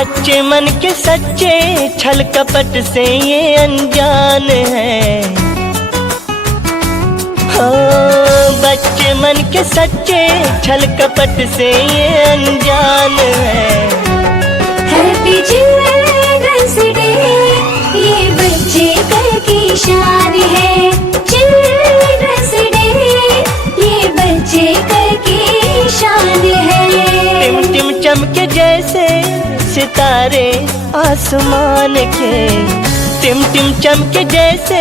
बच्चे मन के सच्चे, छल कपट से ये अनजान है। हो बच्चे मन के सच्चे, छल कपट से ये अनजान है। हैप्पी चिल्ड्रंस डे, ये बच्चे कल की शान है। चिल्ड्रंस डे, ये बच्चे कल की शान है। टिम टिम चमके जैसे सितारे आसमान के, टिम टिम चमके जैसे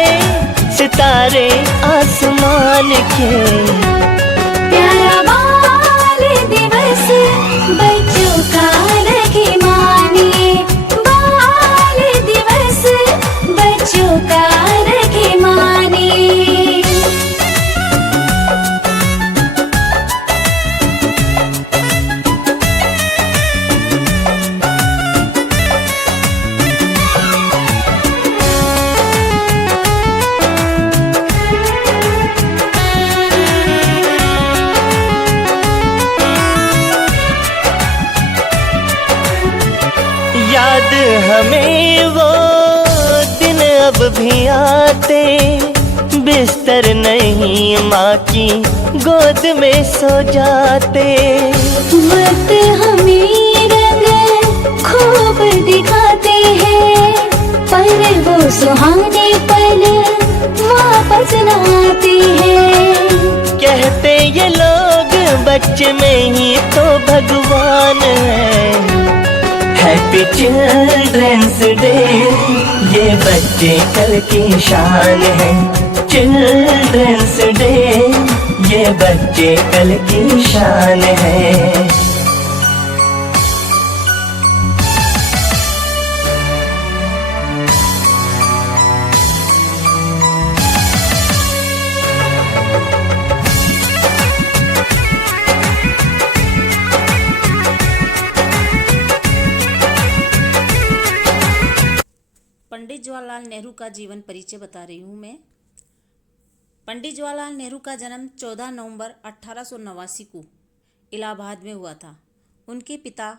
सितारे आसमान के। प्यारा बाल दिवस बच्चों का रखे मानिए, बाल दिवस बच्चों का रखे मानिए। याद हमें वो दिन अब भी आते, बिस्तर नहीं माँ की गोद में सो जाते। वक्त हमें रंग खूब दिखाते हैं, पर वो सुहाने पल वापस न आते हैं। कहते ये लोग बच्चे में ही तो भगवान है। हैप्पी चिल्ड्रंस डे, ये बच्चे कल की शान है। चिल्ड्रंस डे, ये बच्चे कल की शान है। पंडित जवाहरलाल नेहरू का जीवन परिचय बता रही हूँ मैं। पंडित जवाहरलाल नेहरू का जन्म 14 नवंबर 1889 को इलाहाबाद में हुआ था। उनके पिता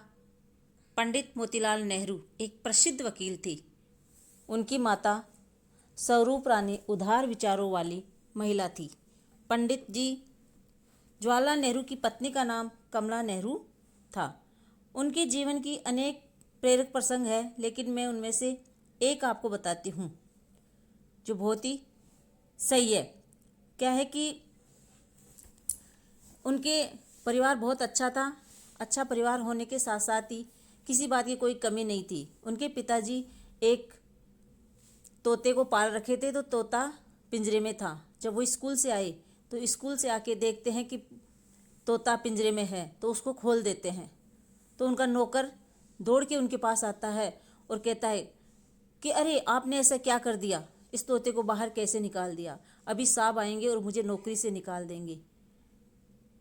पंडित मोतीलाल नेहरू एक प्रसिद्ध वकील थे। उनकी माता स्वरूप रानी उदार विचारों वाली महिला थी। पंडित जी जवाहरलाल नेहरू की पत्नी का नाम कमला नेहरू था। उनके जीवन की अनेक प्रेरक प्रसंग है, लेकिन मैं उनमें से एक आपको बताती हूँ जो बहुत ही सही है। क्या है कि उनके परिवार बहुत अच्छा था। अच्छा परिवार होने के साथ साथ ही किसी बात की कोई कमी नहीं थी। उनके पिताजी एक तोते को पाल रखे थे, तो तोता पिंजरे में था। जब वो स्कूल से आए तो स्कूल से आके देखते हैं कि तोता पिंजरे में है, तो उसको खोल देते हैं। तो उनका नौकर दौड़ के उनके पास आता है और कहता है कि अरे आपने ऐसा क्या कर दिया, इस तोते को बाहर कैसे निकाल दिया, अभी साहब आएंगे और मुझे नौकरी से निकाल देंगे।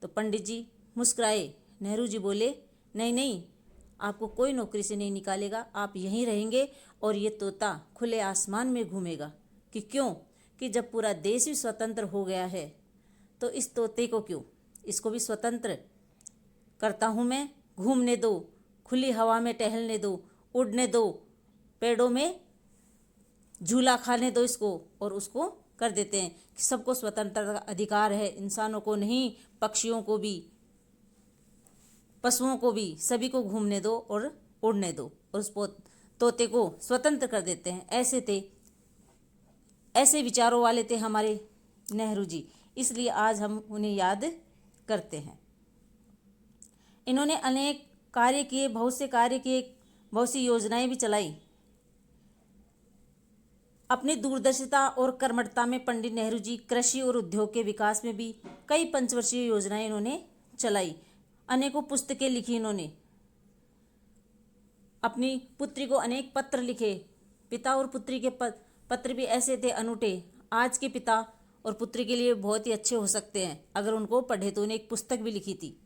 तो पंडित जी मुस्कुराए। नेहरू जी बोले नहीं नहीं, आपको कोई नौकरी से नहीं निकालेगा, आप यहीं रहेंगे और ये तोता खुले आसमान में घूमेगा। कि क्यों? कि जब पूरा देश ही स्वतंत्र हो गया है तो इस तोते को क्यों, इसको भी स्वतंत्र करता हूँ मैं। घूमने दो, खुली हवा में टहलने दो, उड़ने दो, पेड़ों में झूला खाने दो इसको। और उसको कर देते हैं कि सबको स्वतंत्रता का अधिकार है, इंसानों को नहीं, पक्षियों को भी, पशुओं को भी, सभी को घूमने दो और उड़ने दो। और उस तोते को स्वतंत्र कर देते हैं। ऐसे थे, ऐसे विचारों वाले थे हमारे नेहरू जी, इसलिए आज हम उन्हें याद करते हैं। इन्होंने अनेक कार्य किए, बहुत से कार्य किए, बहुत सी योजनाएं भी चलाई। अपनी दूरदर्शिता और कर्मठता में पंडित नेहरू जी कृषि और उद्योग के विकास में भी कई पंचवर्षीय योजनाएं इन्होंने चलाई। अनेकों पुस्तकें लिखी इन्होंने। अपनी पुत्री को अनेक पत्र लिखे। पिता और पुत्री के पत्र भी ऐसे थे अनूठे, आज के पिता और पुत्री के लिए बहुत ही अच्छे हो सकते हैं अगर उनको पढ़े। तो उन्हें एक पुस्तक भी लिखी थी।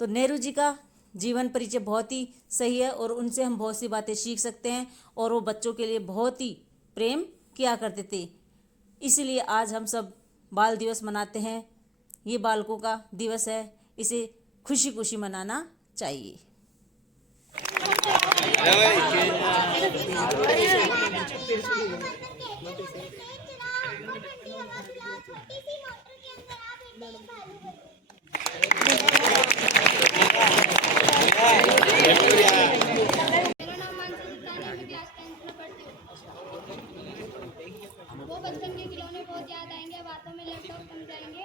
तो नेहरू जी का जीवन परिचय बहुत ही सही है और उनसे हम बहुत सी बातें सीख सकते हैं। और वो बच्चों के लिए बहुत ही प्रेम किया करते थे। इसीलिए आज हम सब बाल दिवस मनाते हैं। ये बालकों का दिवस है, इसे खुशी खुशी मनाना चाहिए। मेरा नाम मानसी गुप्ता है, मैं क्लास 10th में पढ़ती हूँ। वो बचपन के खिलौने बहुत याद आएंगे, बातों में लैपटॉप समझाएंगे,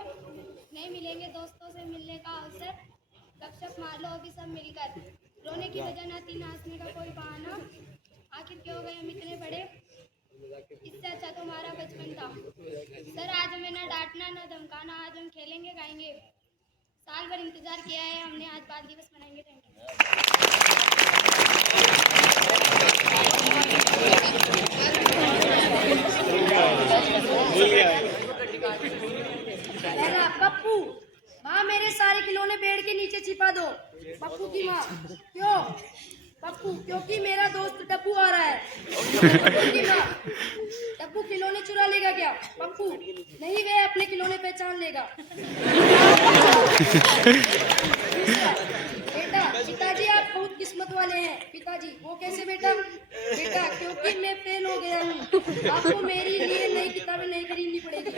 नहीं मिलेंगे दोस्तों से मिलने का अवसर, गपशप मार लो अभी सब मिलकर, रोने की वजह ना थी ना हंसने का कोई बहाना, आखिर क्यों गए हम इतने बड़े, इससे अच्छा तुम्हारा बचपन था। सर आज हमें ना डांटना ना धमकाना, आज हम खेलेंगे गाएंगे, साल भर इंतजार किया है हमने, आज बाल दिवस मनाएंगे। Thank you. पहला पप्पू, माँ मेरे सारे खिलौने पेड़ के नीचे छिपा दो। पप्पू की माँ, क्यों? पप्पू, क्योंकि मेरा दोस्त टप्पू आ रहा है। पप्पू की माँ, टप्पू खिलौने चुरा लेगा क्या? पप्पू, नहीं वे अपने खिलौने पहचान लेगा। बेटा, पिताजी आप बहुत किस्मत वाले हैं। पिताजी, वो कैसे बेटा? बेटा, क्योंकि मैं फेल हो गया हूँ, आपको मेरे लिए नई किताबें नहीं खरीदनी पड़ेगी।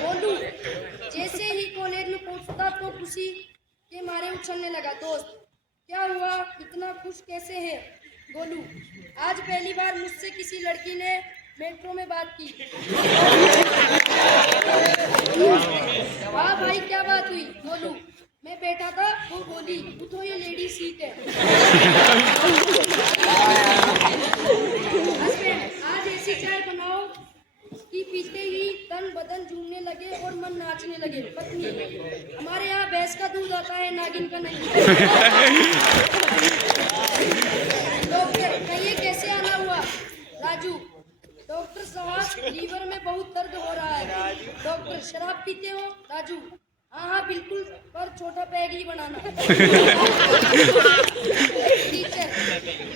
बोलू, जैसे ही कॉलेज में पहुंचता तो खुशी के मारे उछलने लगा। दोस्त, क्या हुआ, इतना खुश कैसे है? गोलू, आज पहली बार मुझसे किसी लड़की ने मेट्रो में बात की। वाह भाई, क्या बात हुई? गोलू, मैं बैठा था, वो बोली उठो ये लेडी सीट है। हस्बैंड, आज ऐसी चाय बनाओ कि पीते ही तन बदन झूमने लगे और मन नाचने लगे। पत्नी, हमारे यहाँ भैंस का दूध आता है, नागिन का नहीं। डॉक्टर, कहिए कैसे आना हुआ? राजू, डॉक्टर साहब लीवर में बहुत दर्द हो रहा है। डॉक्टर, शराब पीते हो? राजू, हाँ हाँ बिल्कुल, पर छोटा पैग ही बनाना। टीचर,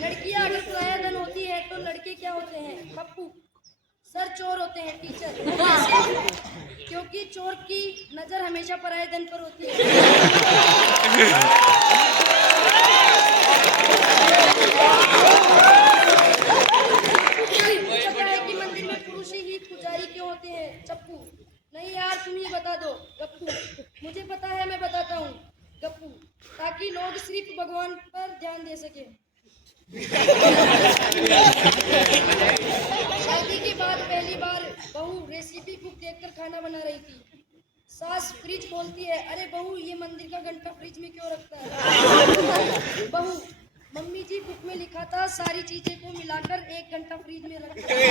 लड़कियां अगर परायाधन होती है तो लड़के क्या होते हैं? पप्पू, सर चोर होते हैं। टीचर, कैसे? क्योंकि चोर की नजर हमेशा परायाधन पर होती है। पता है कि मंदिर में पुरुष ही पुजारी क्यों होते हैं? चप्पू, नहीं यार तुम ही बता दो। गप्पू, मुझे पता है, मैं बताता हूँ। गप्पू, ताकि लोग सिर्फ भगवान पर ध्यान दे सके। शादी के बाद पहली बार बहू रेसिपी बुक देखकर खाना बना रही थी। सास फ्रिज खोलती है, अरे बहू ये मंदिर का घंटा फ्रिज में क्यों रखता है? बहू, मम्मी जी बुक में लिखा था सारी चीजें को मिलाकर 1 घंटा फ्रिज में रखता है।